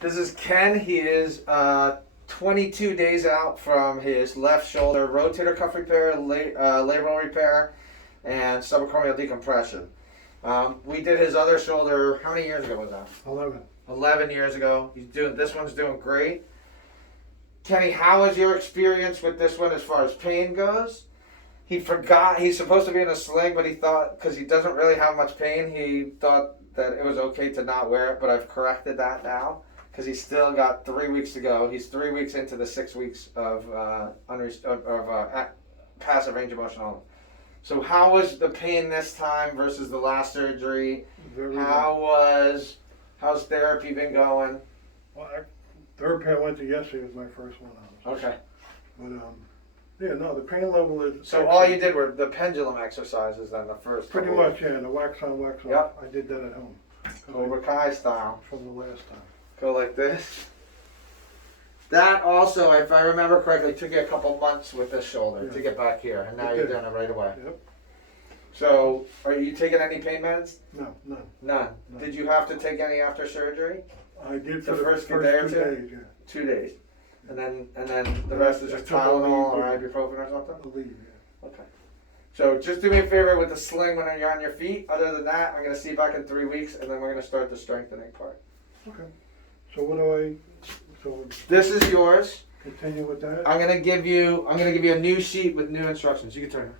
This is Ken. He is 22 days out from his left shoulder rotator cuff repair, labral repair, and subacromial decompression. We did his other shoulder. How many years ago was that? 11. 11 years ago. This one's doing great. Kenny, how was your experience with this one as far as pain goes? He forgot he's supposed to be in a sling, but he thought, because he doesn't really have much pain, he thought that it was okay to not wear it, but I've corrected that now because he's still got 3 weeks to go. He's 3 weeks into the 6 weeks of passive range of motion only. So how was the pain this time versus the last surgery? Very good. How's therapy been going? Well, therapy I went to yesterday was my first one. Okay. But yeah, no, the pain level is. So all you did were the pendulum exercises then the first. Pretty much, yeah. The wax on, wax off. Yep. I did that at home. Cobra Kai style. From the last time. Go like this. That also, if I remember correctly, took you a couple months with this shoulder to get back here, and now you're doing it right away. Yep. So, are you taking any pain meds? No, none. None. Did you have to take any after surgery? I did The for the first first day or 2 two? days, yeah. 2 days. And then the rest is just Tylenol or ibuprofen or something? I believe, yeah. Okay. So just do me a favor with the sling when you're on your feet. Other than that, I'm going to see you back in 3 weeks, and then we're going to start the strengthening part. Okay. So what do I? So This is yours. continue with that. I'm going to give you a new sheet with new instructions. You can turn it.